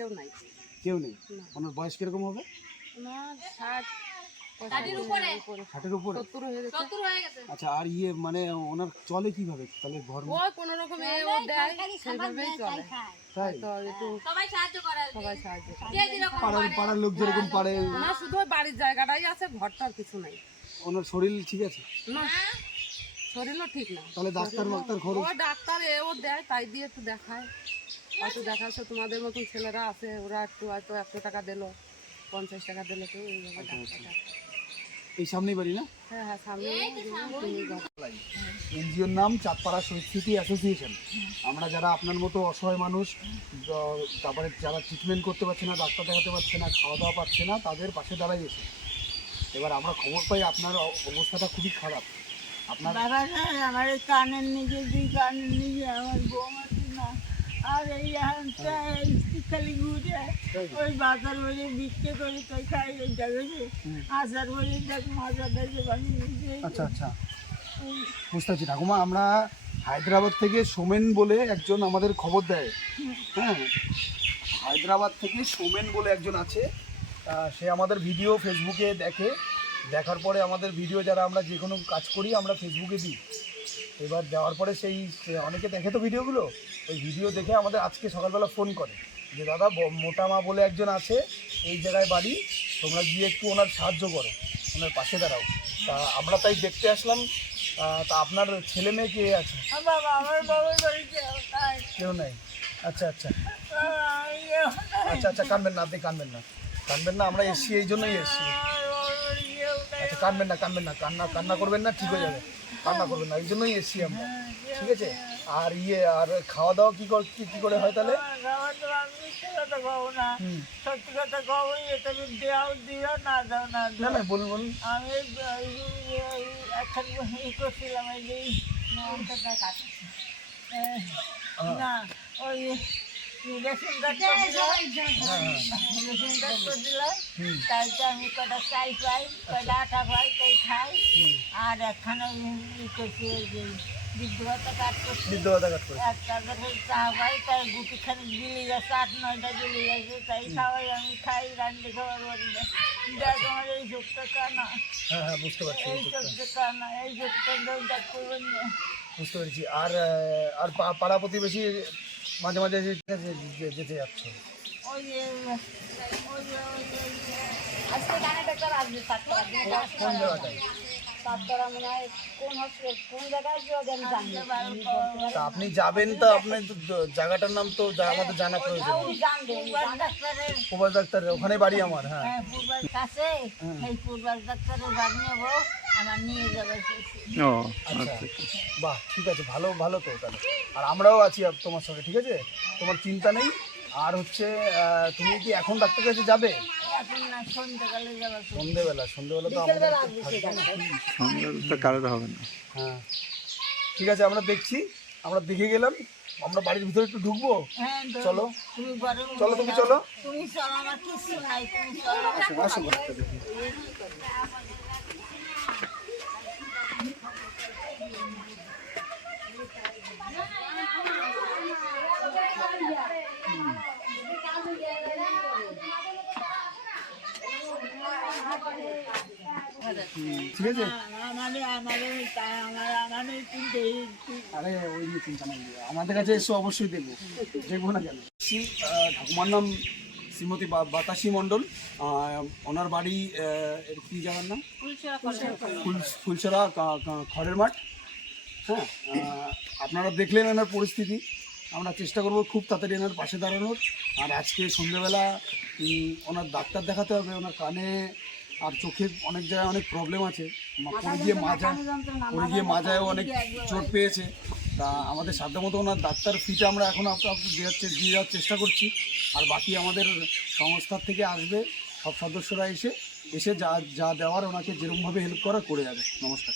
কেউ নাই। কেউ নেই? ওনার বয়স কিরকম হবে? ওনার 60-এর উপরে? 70 হয়ে গেছে। আচ্ছা, আর মানে ওনার চলে কিভাবে তাহলে? ঘর ও কোনো রকমে ও দেয়, সেইভাবেই চলে। তাই? তো একটু সবাই সাহায্য করে। পাড়ার লোক যেরকম পারে। না, শুধু ওই বাড়ির জায়গাটাই আছে, ঘরটার কিছু নাই। ওনার শরীর ঠিক আছে? না, শরীরও ঠিক না। তাহলে ডাক্তার খরচ? ও ডাক্তার ও দেয়, তাই দিয়ে একটু দেখায়। হয়তো দেখাচ্ছে তোমাদের মতন ছেলেরা আছে, ওরা একটু হয়তো 100 টাকা দিল, 50 টাকা দিল, তো এইভাবে ডাক্তার। এই সামনেই বাড়ি না? হ্যাঁ হ্যাঁ, সামনে। এনজিওর নাম চাঁদপাড়া শহীদ স্মৃতি অ্যাসোসিয়েশন। আমরা যারা আপনার মতো অসহায় মানুষ, তারপরে যারা ট্রিটমেন্ট করতে পারছে না, ডাক্তার দেখাতে পারছে না, খাওয়া দাওয়া পাচ্ছে না, তাদের পাশে দাঁড়াই এসে এবার আমরা খবর পাই আপনার অবস্থাটা খুবই খারাপ। আপনার আমার এই কানের নিচে, 2 কানের নিচে আমার বৌমা না, আর এই খালি ঘুরে ওই বাজার বলে বিক্রি করে তাই খাই। এই জায়গায় হাজার বলে দেখ মাজা দেখে বানিয়ে। আচ্ছা আচ্ছা, বুঝতে পারছি ঠাকুমা। আমরা হায়দ্রাবাদ থেকে সোমেন বলে একজন আমাদের খবর দেয়। হ্যাঁ, হায়দ্রাবাদ থেকে সোমেন বলে একজন আছে। সে আমাদের ভিডিও ফেসবুকে দেখে, দেখার পরে আমাদের ভিডিও যারা আমরা যে কোনো কাজ করি আমরা ফেসবুকে দিই। এবার দেওয়ার পরে সে অনেকে দেখে তো ভিডিওগুলো, ওই ভিডিও দেখে আমাদের আজকে সকালবেলা ফোন করে যে দাদা মোটা মা বলে একজন আছে, এই জায়গায় বাড়ি, তোমরা গিয়ে একটু ওনার সাহায্য করো, ওনার পাশে দাঁড়াও। তা আমরা তাই দেখতে আসলাম। তা আপনার ছেলে মেয়ে কে আছে? আমার বাবার বাড়িতে কেউ নাই? আচ্ছা আচ্ছা আচ্ছা আচ্ছা, কাঁদবেন না, আপনি কাঁদবেন না, আমরা এসছি এই জন্যই এসছি। আচ্ছা, কাঁদবেন না, কান্না করবেন না, ঠিক হয়ে যাবে, কান্না করবেন না, এই জন্যই এসছি আমরা। ঠিক আছে? আর আর খাওয়া দাওয়া কি করে হয় তাহলে? সত্যি কথা কবো, এটা দেওয়াও দিও, না দাও না না না, বলুন। আমি এখন করছিলাম এই যে না, ওই রেশন কার্ড করে দিলাম, তাইতে আমি কটা চাই পাই, কটা আটা পাই, তাই খাই। আর একখানে করছি ওই যে বৃদ্ধভাতা কাজ করছি, তারপরে চা পাই, তাই গুটিখানি গিলি গেছে, 8-9টা গিলি গেছে, তাই খাওয়াই, আমি খাই, রান্না খাওয়ার বাড়ি দেখ আমার এই চোখটা কানা। হ্যাঁ, বুঝতে পারছি, এই চোখটা কানা, এই চোখটা দেখ করবেন না। বুঝতে পেরেছি। আর পাড়া প্রতিবেশী মাঝে মাঝে যেতে যাচ্ছে? ওই যে আজকে গানে ডাক্তার আসবে, কোন জায়গাটায়? তারপরে মনে হয় কোন জায়গায় তা আপনি যাবেন, তা আপনি জায়গাটার নাম তো আমাদের জানা প্রয়োজন। প্রবাস ডাক্তারের ওখানে বাড়ি আমার। হ্যাঁ, পূর্বার কাছে এই পূর্বার ডাক্তারের বাড়ি নেবো, আমার নিয়ে যাবে। আচ্ছা, বাহ, ঠিক আছে, ভালো তো তাহলে। আর আমরাও আছি তোমার সঙ্গে, ঠিক আছে, তোমার চিন্তা নেই। আর হচ্ছে তুমি কি এখন ডাক্তারের কাছে যাবে? সন্ধ্যেবেলা তো আমাদের কারোর হবে না। হ্যাঁ, ঠিক আছে, আমরা দেখছি, আমরা দেখে গেলাম, আমরা বাড়ির ভিতরে একটু ঢুকবো। চলো, তুমি চলো, আমার কিছু নাই, তুমি চলো। আসো। ঠিক আছে, আরে ওই নিয়ে চিন্তা নেই, আমাদের কাছে এসে অবশ্যই দেখবো না কেন। ঠাকুমার নাম শ্রীমতী বাতাসী মণ্ডল। ওনার বাড়ি কি জায়গার নাম? ফুলছড়া খড়ের মাঠ। হ্যাঁ, আপনারা দেখলেন এনার পরিস্থিতি, আমরা চেষ্টা করব খুব তাড়াতাড়ি এনার পাশে দাঁড়ানোর। আর আজকে সন্ধ্যেবেলা ওনার ডাক্তার দেখাতে হবে, ওনার কানে আর চোখে অনেক জায়গায় অনেক প্রবলেম আছে, পড়ে গিয়ে মাজায়ও অনেক চোট পেয়েছে। তা আমাদের সাধ্যমতো ওনার ডাক্তার ফিটা আমরা এখন দিয়ে যাওয়ার চেষ্টা করছি। আর বাকি আমাদের সংস্থার থেকে আসবে, সব সদস্যরা এসে যা দেওয়ার ওনাকে যেরকমভাবে হেল্প করা করে যাবে। নমস্কার।